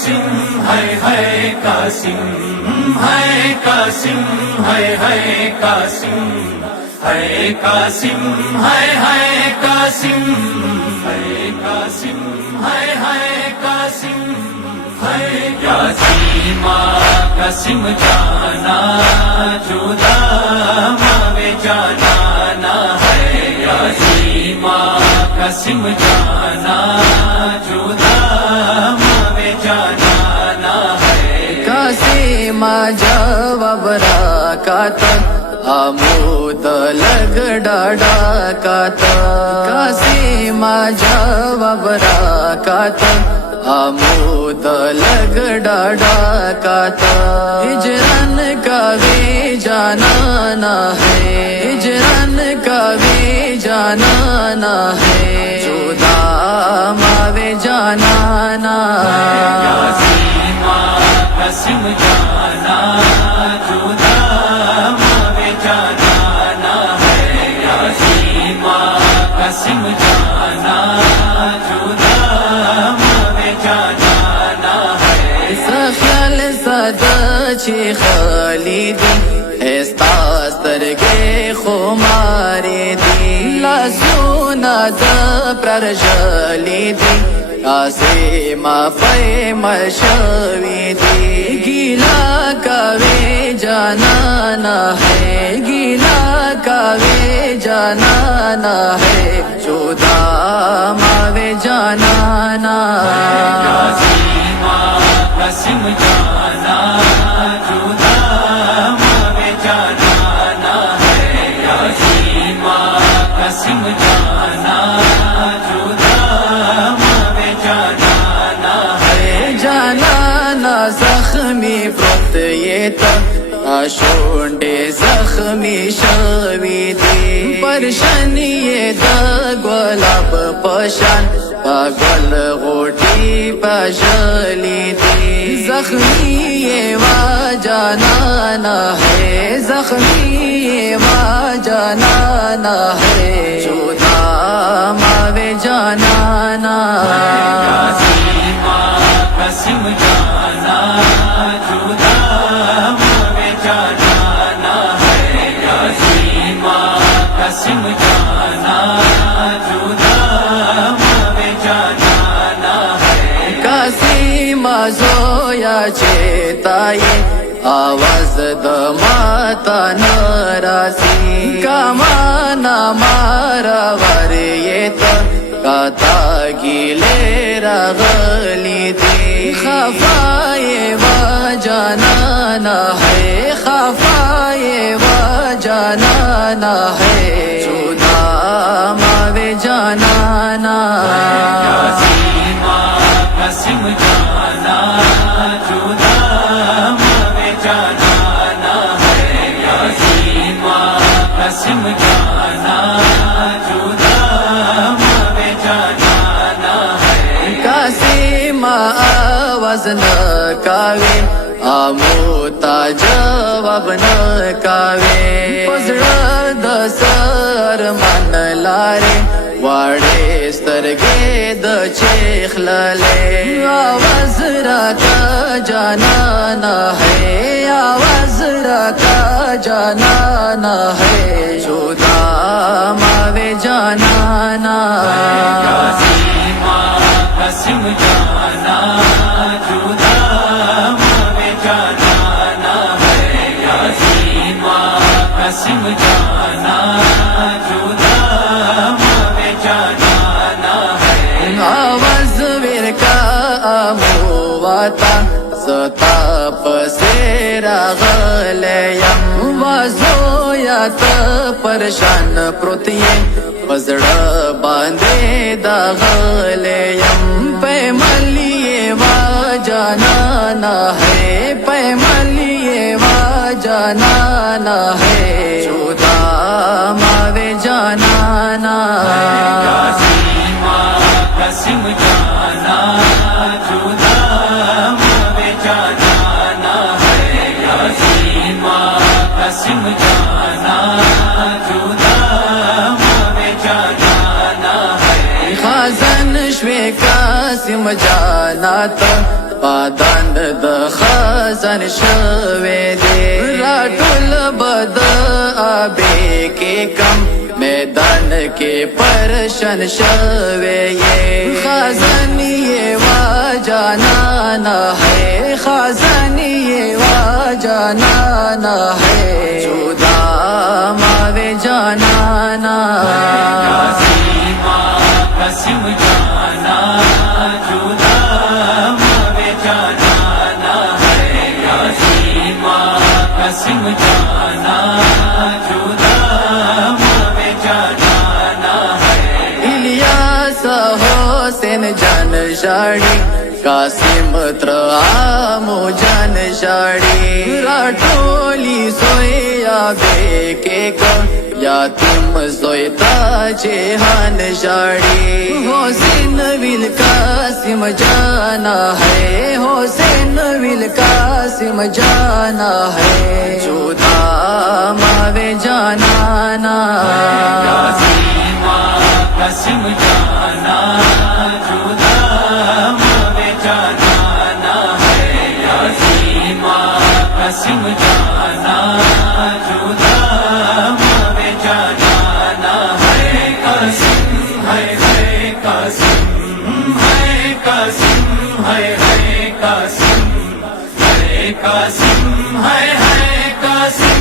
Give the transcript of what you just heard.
قاسم ہے قاسم ہے قاسم ہے قاسم ہے قاسم ہے قاسم ہے قاسم ہے قاسم ہے یاسین قاسم جانا جدا ماوے جانا نہ ہے یاسین قاسم جانا جدا ماوے جانا نہ ہے قاسم جواب راکات آمود لگ ڈاڈا کاتا قاسم جواب راکات آمود لگ ڈاڈا کاتا ہجران کا بھی جانا نہ ہے ہجران کا بھی جانا نہ ہے جدا ماوے جانا نہ یاسین قاسم جانا جدا ماوے جانا نہ ہے یاسین قاسم جانا جدا ماوے جانا نہ ہے خیال سادا چی خالیدی استاستر کے خماری دی لاسونا دا پرجالی دی قاسم پیمل شوی دی گیلا کاوے جانا نہ ہے گیلا کاوے جانا نہ ہے جدا ماوے جانا نہ یاسین قاسم جانا جدا ماوے جانا نہ ہے یاسین قاسم جانا جدا ماوے جانا نہ ہے جانا نہ زخمی پرت یہ تا شونڈے زخمی شوی دی پرشانی دا گلاب پشان پاگل غوٹی پشلی دی زخمی وا جانا نہ ہے زخمی وا جانا نہ ہے جدا ماوے جانا نہ یاسین قاسم جانا جدا ماوے جانا نہ ہے یاسین قاسم جانا جدا ماوے جانا نہ ہے قاسم زویا چیتائی آواز دماتا نراسی کامانا مارا وریتا کاتا گیلے رغلی دی خفائے و جانا نہ ہے خفائے و جانا نہ ہے جدا ماوے جانا نہ یاسین قاسم جانا جدا ماوے جانا نہ ہے یاسین قاسم جانا جدا ماوے جانا نہ ہے قاسم آواز نہ کاوے آموتا جواب نہ کاوے پزڑا دسر من لارے واڑے سترگے د چیخ لالے آواز راکا جانا نہ ہے آواز راکا جانا نہ ہے جدا ماوے جانا نہ یاسین قاسم جانا جدا ماوے جانا نہ ہے یاسین قاسم جانا جدا ماوے جانا نہ ہے آواز ورکا آمواتا ستا پسیرا غلیم وازو یا تا پرشان پروتیے پزڑا باندے دا غلیم پیمالیے وا جانا نہ ہے پیمالیے وا جانا نہ ہے جدا ماوے جانا نہ یاسین قاسم جانا جدا ماوے جانا نہ ہے یاسین قاسم جانا جدا ماوے جانا نہ ہے خازن شوے قاسم جانا تا پادند د خزان شوی دی راټول بد ابے کې کم میدان کې پرشن شوی یې خزانی وا جانانا ہے خزانی وا جانانا ہے جدا ماوے جانانا قسم جانا جدا موے جانا ہے قسم جانا جدا موے جانا ہے الیاس حسین جان شاڑی قاسم ترامو جان شاڑی راٹولی سویا بے کے یاتیم سویتا جہان شاڑی حسین ویل قاسم جانا ہے حسین ویل قاسم جانا ہے جدا ماوے جانانا قسم جانا جدا موے جانا ہے قسم جانا جدا موے جانا ہے قسم ہے قسم ہے قسم ہے قسم ہے قسم ہے قسم